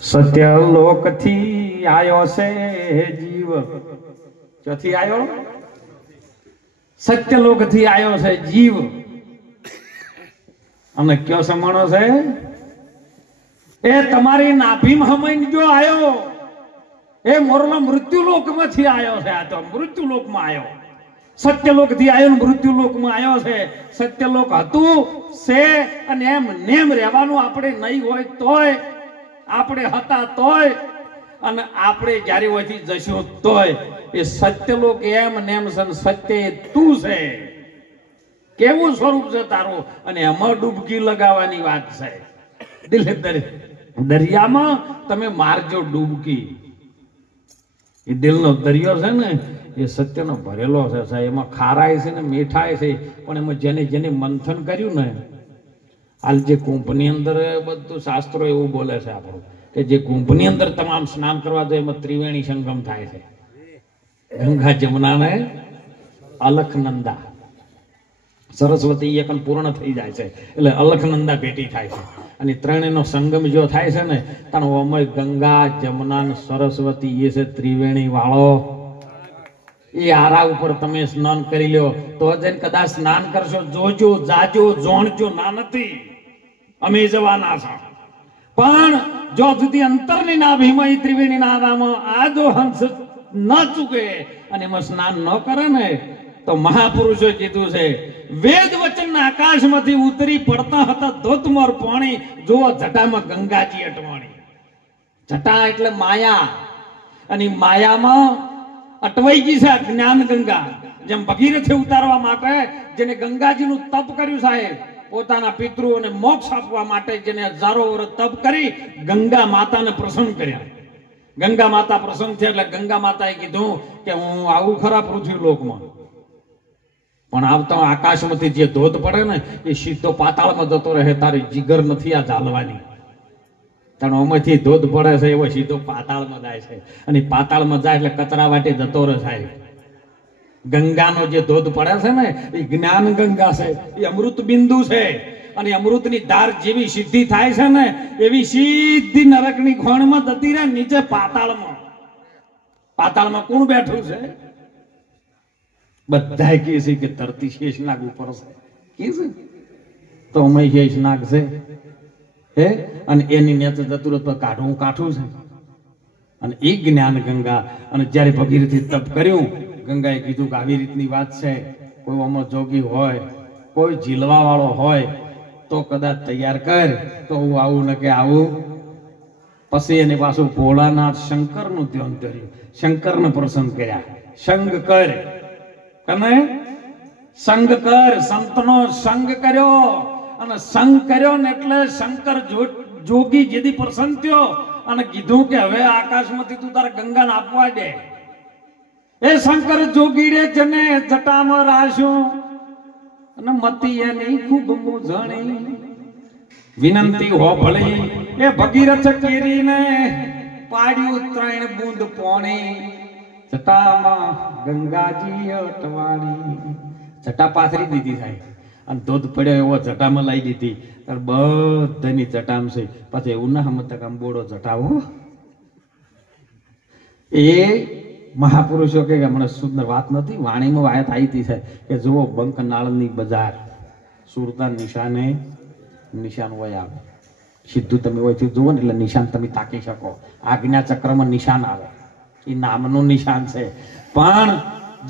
સત્ય લોક થી આયો છે જીવ. ક્યાંથી આયો? સત્ય લોક થી આયો છે જીવ. અને કયો સમણો છે? એ તમારી નાભીમાં હમઈન જો આયો એ મોરલો મૃત્યુલોક માંથી આયો છે. આ તો મૃત્યુલોક માં આયો, સત્યલોક થી આયો ને મૃત્યુલોક માં આયો છે. સત્યલોક હતું છે અને એમ નેમ રહેવાનું આપણે નહીં હોય તોય, આપણે હતા તોય, અને આપણે જ્યારે હોયથી જશું તોય એ સત્યલોક એમ નેમ છે. સત્ય તું છે, કેવું સ્વરૂપ છે તારું, અને એમાં ડૂબકી લગાવવાની વાત છે. દિલે દરિયામાં તમે મારજો ડૂબકી. એ દિલનો દરિયો છે ને એ સત્યનો ભરેલો છે સાહેબ. એમાં ખારાય છે ને મીઠાય છે, પણ એમાં જેને જેને મંથન કર્યું ને, હાલ જે કુંભની અંદર બધું શાસ્ત્રો એવું બોલે છે આપણું કે જે કુંભની અંદર તમામ સ્નાન કરવા જાય એમાં ત્રિવેણી સંગમ થાય છે. ગંગા જમુના ને અલખનંદા સરસ્વતી એકન પૂર્ણ થઈ જાય છે એટલે અલખનંદા ભેટી થાય છે. અને ત્રણેયનો સંગમ જો થાય છે ને તાણ અમય ગંગા જમુના સરસ્વતી એ છે ત્રિવેણી વાળો. એ આરા ઉપર તમે સ્નાન કરી લ્યો તો જઈને કદાચ સ્નાન કરશો. જોજો જાજો જોણજો ના નથી, અમે જવાના છો. પણ જો સુધી અંતરની નાભીમાં ત્રિવેણી ના આરામાં આ જો હંસ ન ચૂકે અને એમાં સ્નાન ન કરે ને તો મહાપુરુષોએ કીધું છે વેદ વચનના આકાશમાંથી ઉતરી પડતા હતા ધોધમાર પાણી, જુઓ જટામાં ગંગાજી અટવાણી. જટા એટલે માયા, અને માયામાં અટવાઈ ગઈ છે જ્ઞાન ગંગા. જેમ ભગીરથે ઉતારવા માટે જેને ગંગાજીનું તપ કર્યું સાહેબ, પોતાના પિતૃઓને મોક્ષ આપવા માટે જેને હજારો વર્ષ તપ કરી ગંગા માતાને પ્રસન્ન કર્યા. ગંગા માતા પ્રસન્ન થયા એટલે ગંગા માતાએ કીધું કે હું આવું ખરા પૃથ્વી લોકમાં, પણ આવતા આકાશમાંથી જે ધોધ પડે ને એ સીધો પાતાળમાં જતો રહે. તારી જીગર નથી આ ચાલવાની. કારણ આમાંથી ધોધ પડે છે એવો સીધો પાતાળમાં જાય છે, અને પાતાળમાં જાય એટલે કચરા વાટે જતો રહે સાહેબ. ગંગાનો જે ધોધ પડે છે ને એ જ્ઞાન ગંગા છે, એ અમૃત બિંદુ છે. અને અમૃતની ધાર જેવી સિદ્ધિ થાય છે ને એવી સીધી નરકની ખોણમાં જતી રહે નીચે પાતાળમાં. પાતાળમાં કોણ બેઠું છે? બધા કહે છે કે ધરતી શેષનાગ ઉપર છે, કે છે તો અમે શેષનાગ છે હે, અને એની નેત જતું કાઢવું કાઠું છે. અને એ જ્ઞાન ગંગા. અને જ્યારે ભગીરથી તપ કર્યું ગંગાએ કીધું કે આવી રીતની વાત છે, કોઈ આમાં જોગી હોય, કોઈ ઝીલવા વાળો હોય તો કદાચ તૈયાર કર તો હું આવું ને કે આવું. પછી એને પાછું ભોળાનાથ શંકરનું ધ્યાન કર્યું, શંકરને પ્રસન્ન કર્યા. સંગ કર, તમે સંગ કર, સંતનો સંગ કર્યો. અને સંગ કર્યો ને એટલે શંકર જોગી જેદી પ્રસન્ન થયો અને કીધું કે હવે આકાશમાંથી તું તારા ગંગાને આપવા દે. એ શંકર જોગીડે જને જટામાં રાશ્યું અને મતી એની ખૂબ મૂંઝણી. વિનંતી હો ભળી એ ભગીરથ કેરીને પાડ્યું 3 બૂંદ પાણી. જટામાં ગંગાજી અટવાણી. જટા પાથરી દીધી થાય અને ધોધ પડ્યો એવો જટામાં લાવી દીધી. બધાની જટામ છે. પછી એવું ના સમજતા કામ બોડો જટાવો. એ મહાપુરુષો કે હમણાં સુંદર વાત નથી, વાણીમાં વાત આવી હતી છે કે જુઓ બંકનાળની બજાર સુરતા નિશાને નિશાન હોય આવે સીધું તમે હોય જુઓ ને એટલે નિશાન તમે તાકી શકો. આજ્ઞા ચક્રમાં નિશાન આવે, એ નામનું નિશાન છે. પણ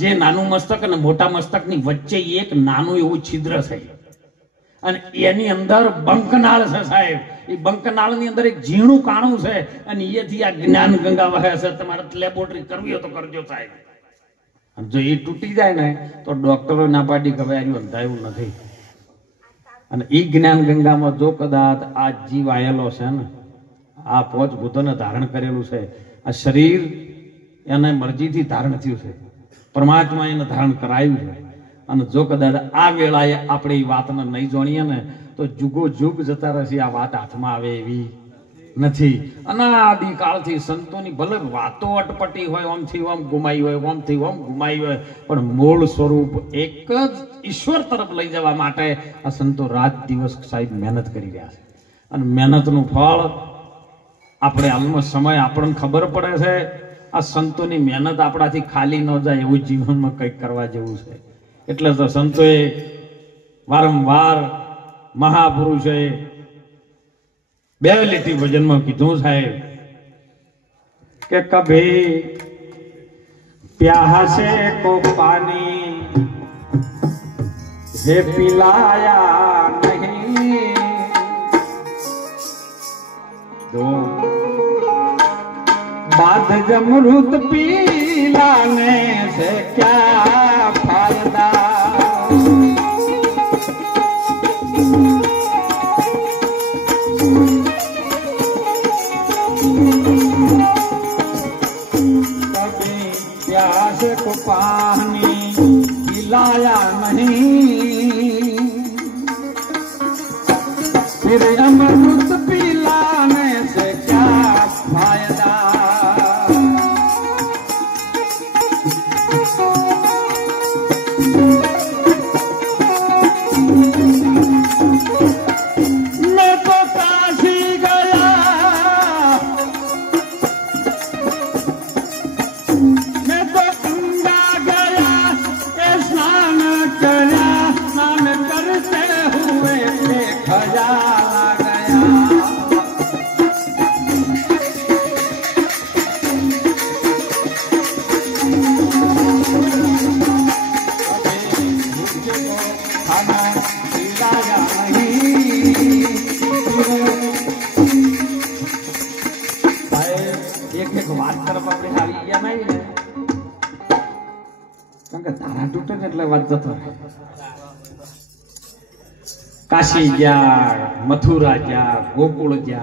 જે નાનું મસ્તક અને મોટા મસ્તકની વચ્ચે એક નાનું એવું છિદ્ર છે અને એની અંદર બંકનાળ છે સાહેબ. એ બંકનાળની અંદર એક ઝીણું કાણું છે અને એથી આ જ્ઞાન ગંગા વહે છે. તમારે લેબોરેટરી કરવી હોય તો કરજો સાહેબ. જો એ તૂટી જાય ને તો ડોક્ટરો ના પાડી કે ભાઈ અંધાયું નથી. અને એ જ્ઞાન ગંગામાં જો કદાચ આ જીવ આવેલો છે ને, આ 5 ભૂતોને ધારણ કરેલું છે, આ શરીર એને મરજીથી ધારણ થયું છે, પરમાત્મા એને ધારણ કરાયું છે. અને જો કદાચ આ વેળાએ આપણે એ વાતને નહીં જાણીએ ને તો જુગો જુગ જતા રહેશે. આ વાત હાથમાં આવે એવી નથી. અનાદિકાળથી સંતોની ભલે વાતો અટપટી હોય, ઓમથી ઓમ ગુમાઈ હોય, ઓમથી ઓમ ગુમાઈ હોય, પણ મૂળ સ્વરૂપ એક જ ઈશ્વર તરફ લઈ જવા માટે આ સંતો રાત દિવસ સાહેબ મહેનત કરી રહ્યા છે. અને મહેનતનું ફળ આપણે હાલનો સમય આપણને ખબર પડે છે આ સંતોની મહેનત આપણાથી ખાલી ન જાય એવું જીવનમાં કંઈક કરવા જેવું છે. એટલે તો સંતોએ વારંવાર મહાપુરુષોએ બે લીટી ભજનમાં કીધું સાહેબ કે કભી प्यासे को पानी हे पिलाया नहीं दो बाध जमरूद पीलाने से क्या फायदा प्यास को पानी पिलाया नहीं फिर अमृत पिलाने से क्या फायदा मैं तो काशी गया काशी गया मथुरा गया गोकुल गया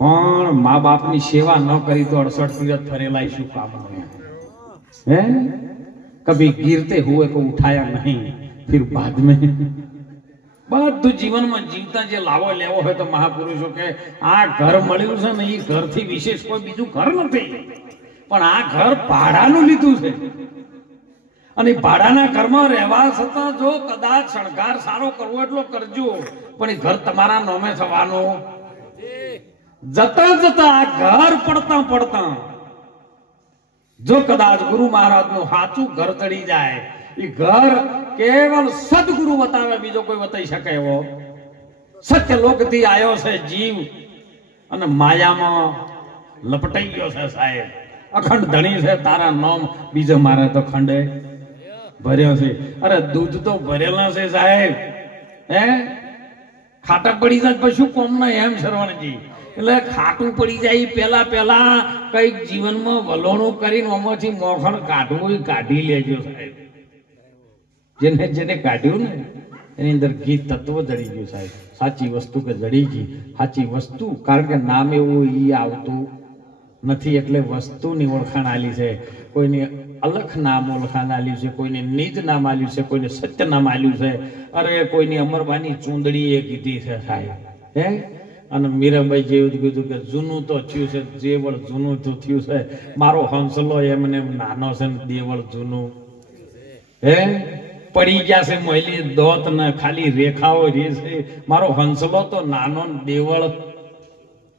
पण माँ बाप की सेवा न करी तो 68 तीरथ फरेला शू काम है कभी गिरते हुए को उठाया नहीं फिर बाद में બધું જીવનમાં જીવતા જે લાવો લેવો હોય તો મહાપુરુષો કે આ ઘર મળ્યું છે ને એ ઘરથી વિશેષ કોઈ બીજું ઘર નથી પણ આ ઘર ભાડાનું લીધું છે અને ભાડાના ઘરમાં રહેવા છતાં જો કદાચ શણગાર સારો કરવો એટલો કરજો પણ એ ઘર તમારા નામે થવાનું જતા જતા આ ઘર પડતા પડતા જો કદાચ ગુરુ મહારાજ નું સાચું ઘર ચડી જાય એ ઘર કેવલ સદગુરુ બતાવે બીજો કોઈ બતાવી શકે એવો સત્ય લોક થી આવ્યો છે જીવ અને માયામાં લપટાઈ ગયો છે સાહેબ અખંડ ધણી છે તારા નામ બીજો મારે તો ખંડે ભર્યો છે અરે દૂધ તો ભરેલા છે સાહેબ હે ખાટા પડી જાય પછી કોમ ના એમ શરવણજી એટલે ખાટું પડી જાય પેલા પેલા કઈક જીવનમાં વલોણું કરીને આમાંથી મોખણ કાઢવું કાઢી લેજો સાહેબ જેને જેને કાઢ્યું ને એની અંદર ઘી તત્વ જડી ગયું સાહેબ સાચી વસ્તુ કે જડી ગઈ સાચી વસ્તુ કારણ કે નામ એવું ઈ આવતું નથી એટલે વસ્તુની ઓળખાણ આલી છે કોઈની અલખ નામ ઓળખાણ આલ્યું છે કોઈને નિજ નામ આલ્યું છે કોઈને સત્ય નામ આલ્યું છે અરે કોઈની અમરબાની ચૂંદડી એ કીધી છે સાહેબ હે અને મીરાબાઈ જેવું કીધું કે જૂનું તો થયું છે જેવળ જૂનું તો થયું છે મારો હંસલો એમને નાનો છે ને દેવળ જૂનું હે પડી ગયા છે મહિલી દોત ને ખાલી રેખાઓ રે છે મારો હંસલો તો નાનો દેવળ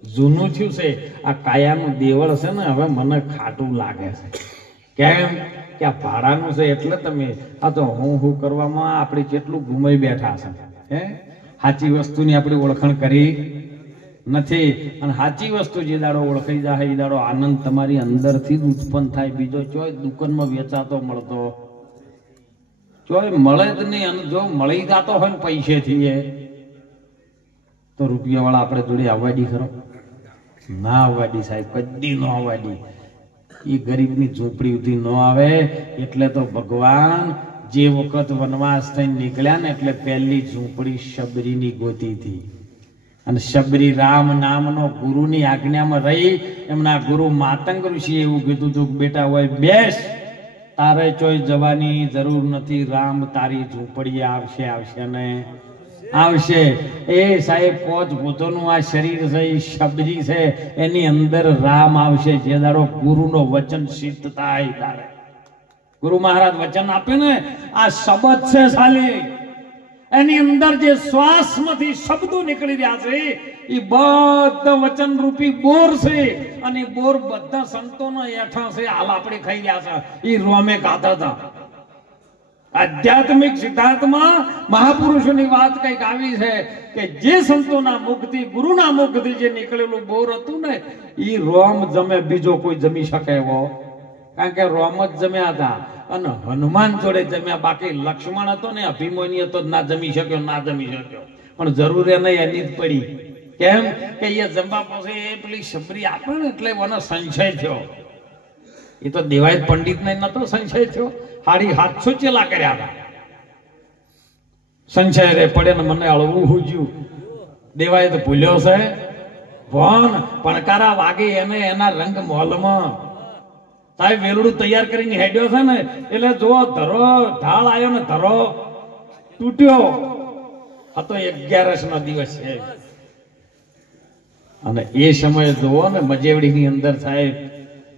જૂનું થયું છે આ કાયાનું દેવળ છે ને હવે મને ખાટું લાગે છે કેમ કે આ ભાડાનું છે એટલે તમે આ તો હું કરવામાં આપણે કેટલું ગુમાઈ બેઠા છે હે સાચી વસ્તુની આપણે ઓળખાણ કરી નથી અને સાચી વસ્તુ જે દાડો ઓળખાઈ જાય એ દાડો આનંદ તમારી અંદરથી જ ઉત્પન્ન થાય બીજો ચોય દુકાનમાં વેચાતો મળતો ચોય મળે જ નહીં અને જો મળી જતો હોય ને પૈસેથી તો રૂપિયા વાળા આપણે જોડે આવવાડી ખરો ના આવવાડી સાહેબ કદી ન આવવાડી એ ગરીબની ઝૂંપડી ઉધી ન આવે એટલે તો ભગવાન જે વખત વનવાસ થઈને નીકળ્યા ને એટલે પહેલી ઝૂંપડી શબરીની ગોતી હતી અને શબરી રામ નામનો ગુરુની આજ્ઞામાં રહી એમના ગુરુ માતંગ ઋષિએ એવું કીધું હતું કે બેટા હોય બેસ તારે ચોઈ જવાની જરૂર નથી રામ તારી ઝૂંપડી આવશે આવશે ને આવશે એ સાહેબ પોચ ભૂતોનું આ શરીર છે એ શબરી છે એની અંદર રામ આવશે જે દાડો ગુરુનો વચન સિદ્ધ થાય તારે ગુરુ મહારાજ વચન આપે ને આ શબ્દ છે સાલી એની અંદર જે શ્વાસમાંથી શબ્દો નીકળી રહ્યા છે એ બધા વચન રૂપી બોર છે અને બોર બધા સંતોનો એઠા છે. હાલ આપણે ખાઈ રહ્યા છે એ રોમે ગાતા હતા. આધ્યાત્મિક સિદ્ધાંતમાં મહાપુરુષોની વાત કઈક આવી છે કે જે સંતોના મુખથી ગુરુના મુખથી જે નીકળેલું બોર હતું ને એ રોમ જમે, બીજો કોઈ જમી શકે એવો, કારણ કે રોમ જ જમ્યા હતા અને હનુમાન જોડે જમ્યા. બાકી લક્ષ્મણ હતો ને અભિમન્યુ હતો, ના જમી શક્યો, ના જમી શક્યો. પણ જરૂર એ નહીં, એની જ પડી. કેમ કે એ જમવા પછી એ પેલી શબરી આપે ને એટલે મને સંશય થયો. એ તો દેવાય પંડિત ને નતો સંશય થયો, 750 ચેલા કર્યા હતા. સંશય રે પડે ને મને અળવું હુજ્યું. દેવાય તો ભૂલ્યો છે ભણ પણકારા વાગે એને એના રંગ મોલમાં. સાહેબ વેલડું તૈયાર કરીને હેડ્યો છે ને એટલે જો ધરો ઢાળ આવ્યો ને ધરો તૂટ્યો. હતો 11 નો દિવસ છે અને એ સમયે જોવો ને મજેવડી ની અંદર સાહેબ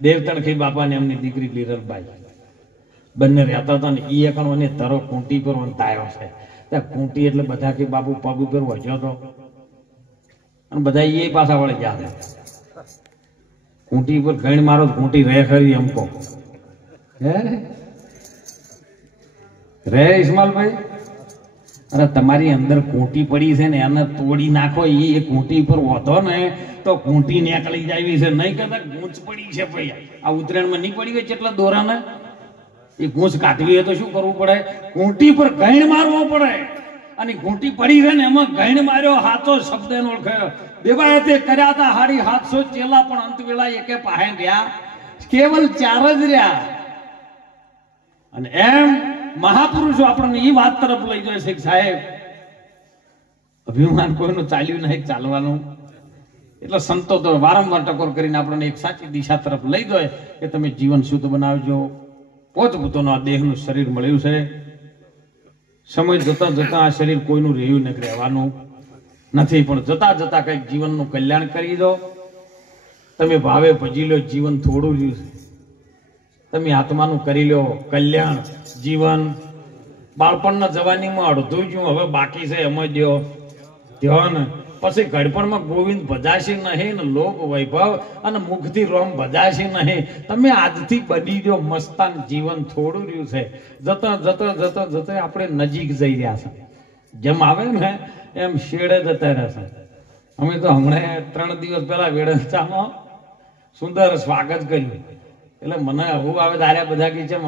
દેવતણખી બાપા ને એમની દીકરી લીરલબાઈ બંને રહેતા હતા ને એ એકણ મને ધરો કુંટી પર વંતાયો છે. ત્યાં કુંટી એટલે બધા કે બાપુ પગ ઉપર વજ્યો હતો અને બધા એ પાછા વળે ગયા. કુંટી પર ગણ મારો કુંટી રહે ખરી એમ કહો હે રે ઇસ્માલભાઈ. અરે તમારી અંદર કુંટી પડી છે ને એને તોડી નાખો. એ કુંટી પર વધો ને તો કુંટી નીકળી જાય છે. નહીં કદાચ ગૂંચ પડી છે ભાઈ. આ ઉત્તરાયણમાં નહીં પડી હોય કેટલા દોરાને એ ગૂંચ કાઢવી હોય તો શું કરવું પડે? કુંટી પર ગણ મારવો પડે. અને ઘૂંટી પડી છે ને એમાં ગણ માર્યો, હાથો શબ્દ એનો ઓળખાયો. દેવાએ તે કર્યા હતા 750 ચેલા, પણ અંત વેળા એકે પાહે રહ્યા કેવલ 4 જ રહ્યા. અને એમ મહાપુરુષો આપણને એ વાત તરફ લઈ જાય છે કે સાહેબ અભિમાન કોઈનું ચાલ્યું નહીં ચાલવાનું. એટલે સંતો તો વારંવાર ટકોર કરીને આપણને એક સાચી દિશા તરફ લઈ જાય કે તમે જીવન શુદ્ધ બનાવજો. પોતપોતાનું આ દેહનું શરીર મળ્યું છે. સમય જતા જતા આ શરીર કોઈનું રહ્યું નથી, રહેવાનું નથી, પણ જતા જતા કઈક જીવનનું કલ્યાણ કરી દો. તમે ભાવે ભજી લો, જીવન થોડું રહ્યું છે. તમે આત્માનું કરી લો કલ્યાણ. જીવન બાળપણના જવાનીમાં અડધું જ હવે બાકી છે એમ જ ધ્યાન. પછી ઘડપણમાં ગોવિંદ ભજાશે નહીં ને લોક વૈભવ અને મુખથી રોમ ભજાશે નહીં. તમે આજથી બની દો મસ્તાન. જીવન થોડું રહ્યું છે. જતા જતા જતા જતા આપણે નજીક જઈ રહ્યા છે. જેમ આવે ને એમ શેડે જતા રહેશે. અમે તો હમણાં 3 દિવસ પહેલા વેડંચામાં સુંદર સ્વાગત કર્યું. એટલે મને હું આવે તારે બધા કે છે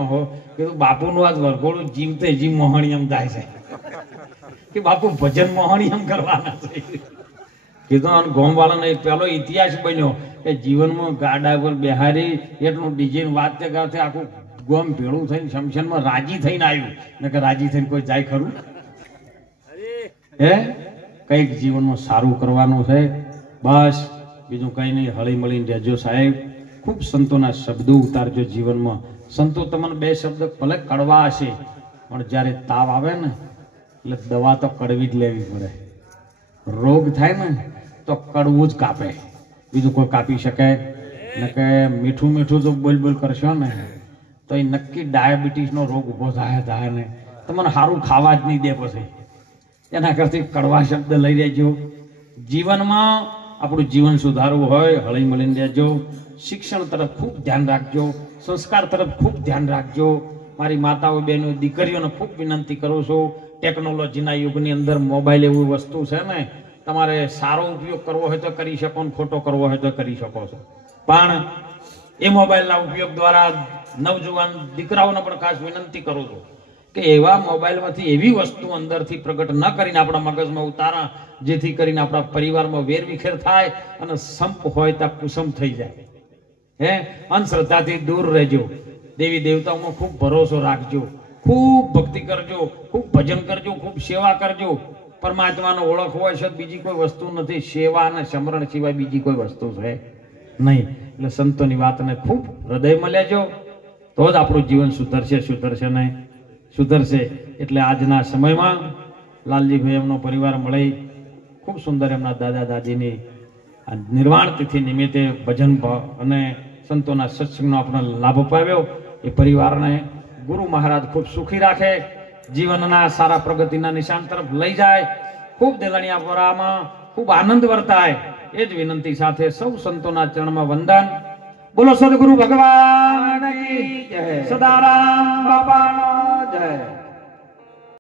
કીધું બાપુનું આજ વરઘોડું જીમતે જીમ મોહણી એમ થાય છે કે બાપુ ભજન મોહણી એમ કરવાના છે. કીધું ગોમ વાળાનો એક પહેલો ઇતિહાસ બન્યો કે જીવનમાં ગાડા પર બેહારી એટલું ડીજે વાતે ગાતે આખું ગોમ ભેળું થઈને શમશાનમાં રાજી થઈને આવ્યું. ને કે રાજી થઈને કોઈ જાય ખરું? હે કઈક જીવનમાં સારું કરવાનું છે બસ, બીજું કઈ નહીં. હળી મળીને રહેજો સાહેબ. ખૂબ સંતોના શબ્દો ઉતારજો જીવનમાં. સંતો તમને 2 શબ્દ ભલે કડવા હશે પણ જ્યારે તાવ આવે ને એટલે દવા તો કડવી જ લેવી પડે. રોગ થાય ને તો કડવું જ કાપે, બીજું કોઈ કાપી શકે ને. કે મીઠું મીઠું જો બોલ બોલ કરશો ને તો એ નક્કી ડાયાબિટીસનો રોગ ઊભો થાય ને તમને સારું ખાવા જ નહીં દે. પછી એના કરતી કડવા શબ્દ લઈ લેજો. જીવનમાં આપણું જીવન સુધારવું હોય હળી મળીને રહેજો. શિક્ષણ તરફ ખૂબ ધ્યાન રાખજો. સંસ્કાર તરફ ખૂબ ધ્યાન રાખજો. મારી માતાઓ બહેનો દીકરીઓને ખૂબ વિનંતી કરું છું. ટેકનોલોજીના યુગની અંદર મોબાઈલ એવી વસ્તુ છે ને, તમારે સારો ઉપયોગ કરવો હોય તો કરી શકો ને ખોટો કરવો હોય તો કરી શકો છો. પણ એ મોબાઈલના ઉપયોગ દ્વારા નવજુવાન દીકરાઓને પણ ખાસ વિનંતી કરું છું કે એવા મોબાઈલમાંથી એવી વસ્તુ અંદરથી પ્રગટ ન કરીને આપણા મગજમાં ઉતારા જેથી કરીને આપણા પરિવારમાં વેરવિખેર થાય અને સંપ હોય ત્યાં કુસમ થઈ જાય. અંધશ્રદ્ધાથી દૂર રહેજો. દેવી દેવતાઓમાં ખૂબ ભરોસો રાખજો. ખૂબ ભક્તિ કરજો, ખૂબ ભજન કરજો, ખૂબ સેવા કરજો. પરમાત્માનો ઓળખ હોય છે બીજી કોઈ વસ્તુ નથી. સેવા અને સમરણ સિવાય બીજી કોઈ વસ્તુ છે નહીં. એટલે સંતોની વાતને ખૂબ હૃદયમાં લેજો તો જ આપણું જીવન સુધરશે નહીં. સુધરશે એટલે આજના સમયમાં લાલજીભાઈ એમનો પરિવાર મળી ખૂબ સુંદર એમના દાદા દાદીની નિર્વાણ તિથિ નિમિત્તે ભજન અને સંતોના સત્સંગનો આપણે લાભ અપાવ્યો. એ પરિવારને ગુરુ મહારાજ ખૂબ સુખી રાખે, જીવનના સારા પ્રગતિના નિશાન તરફ લઈ જાય. ખૂબ દેલણિયાપરામાં ખૂબ આનંદ વર્તાય એ જ વિનંતી સાથે સૌ સંતોના ચરણમાં વંદન. બોલો સદગુરુ ભગવાન કી જય, સદારામ બાપાનો જય.